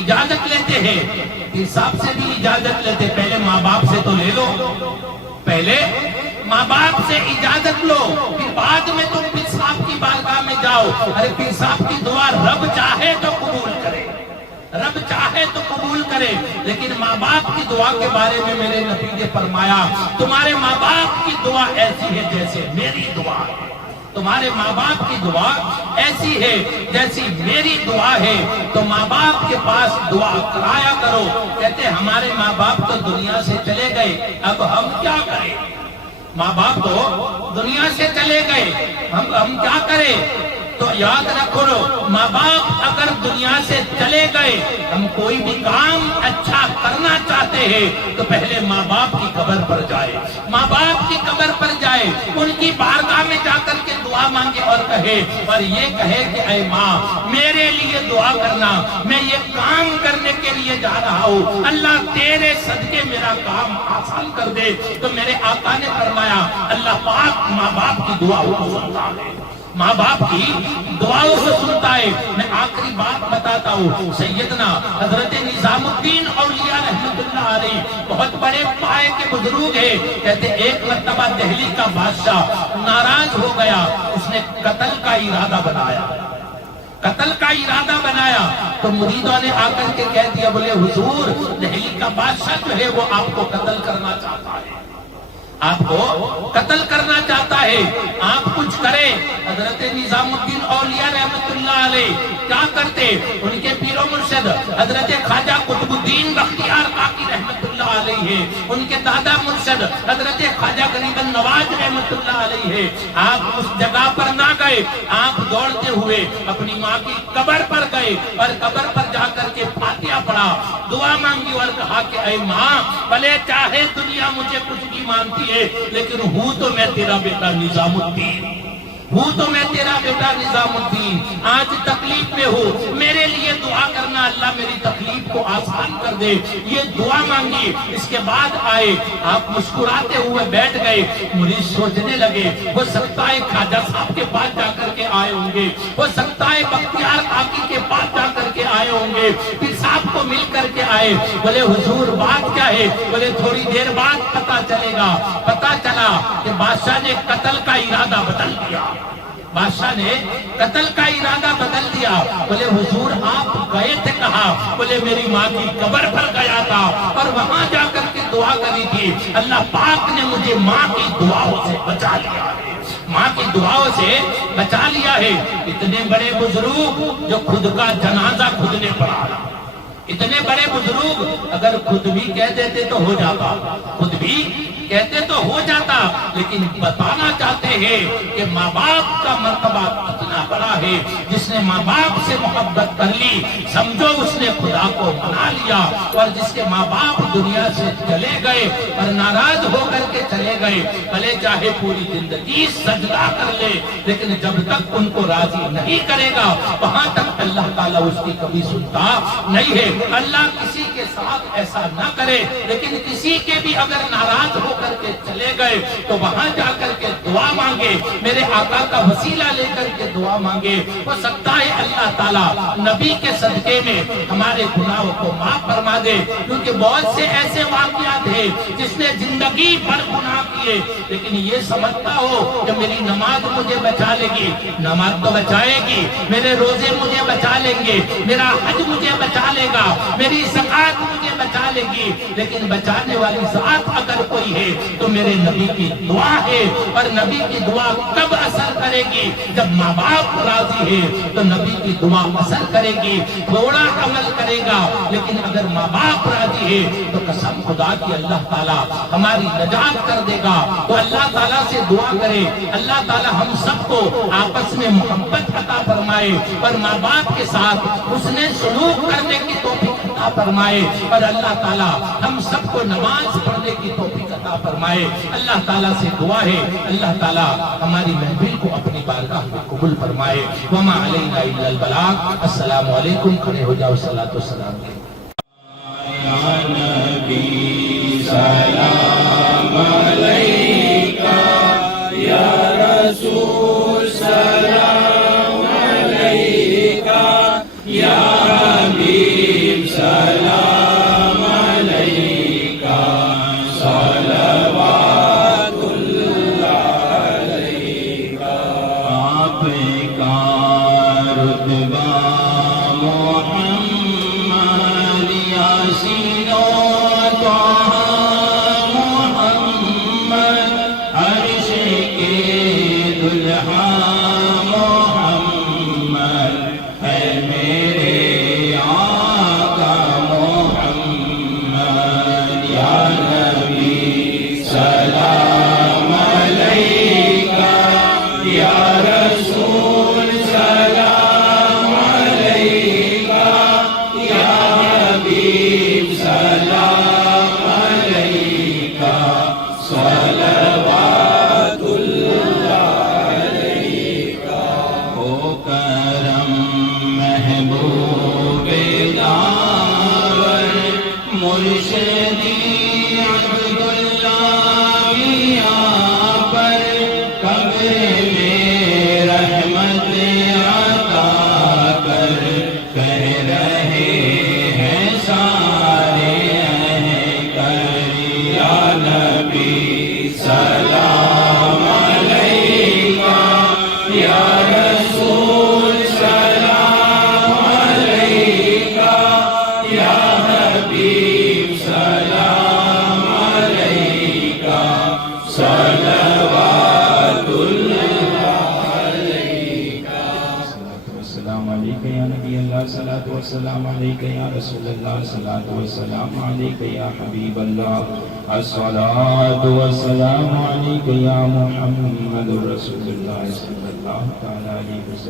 اجازت لیتے ہیں, پیر صاحب سے بھی اجازت لیتے. پہلے ماں باپ سے تو لے لو, پہلے ماں باپ سے اجازت لو, پھر بعد میں تم پیر صاحب کی بارگاہ میں جاؤ. ارے پیر صاحب کی دعا رب چاہے تو قبول کرے, رب چاہے تو قبول کرے. لیکن ماں باپ کی دعا کے بارے میں میرے نبی نے فرمایا, تمہارے ماں باپ کی دعا ایسی ہے جیسے میری دعا ہے, تمہارے ماں باپ کی دعا ایسی ہے جیسی میری دعا ہے. تو ماں باپ کے پاس دعا کرایا کرو. کہتے ہمارے ماں باپ تو دنیا سے چلے گئے, اب ہم کیا کریں, ماں باپ تو دنیا سے چلے گئے, ہم کیا کریں. تو یاد رکھو, ماں باپ اگر دنیا سے چلے گئے, ہم کوئی بھی کام اچھا کرنا چاہتے ہیں تو پہلے ماں باپ کی قبر پر جائے, ماں باپ کی قبر پر جائے, ان کی بارگاہ میں جا کر کے دعا مانگے اور کہے, اور یہ کہے کہ اے ماں میرے لیے دعا کرنا, میں یہ کام کرنے کے لیے جا رہا ہوں, اللہ تیرے صدقے میرا کام آسان کر دے. تو میرے آقا نے فرمایا اللہ پاک ماں باپ کی دعاؤں کو سنتا ہے, ماں باپ کی دعاؤں کو سنتا ہے. میں آخری بات بتاتا ہوں, سیدنا حضرت نظام الدین اولیاء رحمت اللہ علیہ بہت بڑے پائے کے بزرگ ہیں. کہتے ایک مرتبہ دہلی کا بادشاہ ناراض ہو گیا, اس نے قتل کا ارادہ بنایا, قتل کا ارادہ بنایا. تو مریدوں نے آ کر کے کہہ دیا, بولے حضور دہلی کا بادشاہ جو ہے وہ آپ کو قتل کرنا چاہتا ہے, آپ کو قتل کرنا چاہتا ہے, آپ کچھ کریں. حضرت نظام الدین اولیاء رحمت اللہ علیہ کیا کرتے, ان کے پیر و مرشد حضرت خواجہ قطب الدین بختیار کاکی رحمت اللہ علیہ ہے, ان کے دادا مرشد حضرت خواجہ غریب النواز رحمت اللہ علیہ ہے. آپ اس جگہ پر نہ گئے, آپ دوڑتے ہوئے اپنی ماں کی قبر پر گئے اور قبر پر جا کر کے فاتحہ پڑھا, دعا مانگی اور کہا کہ اے ماں بھلے چاہے دنیا مجھے کچھ بھی مانتی ہے, لیکن ہوں تو میں تیرا بیٹا نظام الدین, ہوں تو میں تیرا بیٹا نظام الدین, آج تکلیف میں ہوں, میرے لیے دعا کرنا, اللہ میری تکلیف کو آسان کر دے. یہ دعا مانگی. اس کے بعد آئے, آپ مسکراتے ہوئے بیٹھ گئے. مریض سوچنے لگے, ہو سکتا ہے خواجہ صاحب کے پاس جا کر کے آئے ہوں گے, ہو سکتا ہے بختیار کاکی کے پاس جا کر کے آئے ہوں گے, پھر صاحب کو مل کر کے آئے. بولے حضور بات کیا ہے, بولے تھوڑی دیر بعد پتا چلے گا. پتا چلا کہ بادشاہ نے قتل کا ارادہ بدل دیا, بادشاہ نے قتل کا ارادہ بدل دیا. بولے حضور آپ گئے تھے کہاں, بولے میری ماں کی قبر پر گیا تھا اور وہاں جا کر کے دعا کری تھی, اللہ پاک نے مجھے ماں کی دعاؤں سے بچا لیا ہے, ماں کی دعاؤں سے بچا لیا ہے. اتنے بڑے بزرگ جو خود کا جنازہ خود نے پڑھا, اتنے بڑے بزرگ اگر خود بھی کہہ دیتے تو ہو جاتا, خود بھی کہتے تو ہو جاتا, لیکن بتانا چاہتے ہیں کہ ماں باپ کا مرتبہ اتنا بڑا ہے. جس نے ماں باپ سے محبت کر لی سمجھو اس نے خدا کو منا لیا. اور جس کے ماں باپ دنیا سے چلے گئے اور ناراض ہو کر کے چلے گئے, بھلے چاہے پوری زندگی سجدہ کر لے, لیکن جب تک ان کو راضی نہیں کرے گا وہاں تک اللہ تعالیٰ اس کی کبھی سنتا نہیں ہے. اللہ کسی کے ساتھ ایسا نہ کرے, لیکن کسی کے بھی اگر ناراض ہو کر کے چلے گئے تو وہاں جا کر کے دعا مانگے, میرے آقا کا وسیلہ لے کر کے دعا مانگے. گے. ہو سکتا ہے اللہ تعالیٰ نبی کے صدقے میں ہمارے گناہوں کو معاف فرما دے، کیونکہ بہت سے ایسے واقعات ہیں جس نے زندگی بھر گناہ کیے لیکن یہ سمجھتا ہو کہ میری نماز مجھے بچا لے گی. نماز تو بچائے گی، میرے روزے مجھے بچا لیں گے، میرا حج مجھے بچا لے گا، میری زکات مجھے بچا لے گی، لیکن بچانے والی ذات اگر کوئی ہے تو میرے نبی کی دعا ہے. اور نبی کی دعا کب اثر کرے گی؟ جب ماں باپ راضی ہے تو نبی کی دعا اثر کرے گی، تھوڑا عمل کرے گا. لیکن اگر ماں باپ راضی ہے تو قسم خدا کی اللہ تعالیٰ ہماری نجات کر دے گا. تو اللہ تعالیٰ سے دعا کرے اللہ تعالیٰ ہم سب کو آپس میں محبت عطا فرمائے اور ماں باپ کے ساتھ حسن سلوک کرنے کی توفیق عطا فرمائے. اور اللہ تعالیٰ ہم سب کو نماز پڑھنے کی توفیق عطا فرمائے. اللہ تعالیٰ سے دعا ہے اللہ تعالیٰ ہماری محفل کو اپنی بارگاہ میں قبول فرمائے. وما علینا الا البلاغ. السلام علیکم. کھڑے ہو جاؤ. صلاۃ و سلام یا نبی سلام علیکہ، یا رسول سلام علیکہ، یا حبیب سلام علیکہ، صلوات اللہ علیکہ. آپ کا رتبہ محمد یاسین و طٰہٰ محمد، عرش کے دلہا محمد، ہے میرے آقا محمد. یا نبی سلام علیکہ، یا رسول سلام علیکہ، یا حبیب سلام علیکہ، صلوات اللہ علیکہ. ہو کرم محبوب داور مرشدی عبداللہ میاں پر، قبر میں رحمت عطا کر، کہہ رہے ہیں سارے اہل کر. یا نبی سلام علیکہ، یا رسول سلام علیکہ، یا حبیب سلام علیکہ، صلوات اللہ علیکہ. السلام علیکم یا نبی اللہ، صلاۃ و سلام علیکہ یا رسول اللہ، صلاۃ و سلام علیکہ یا حبیب اللہ، الصلاۃ و سلام علیکہ یا محمد رسول اللہ صلی اللہ تعالی علیہ وسلم.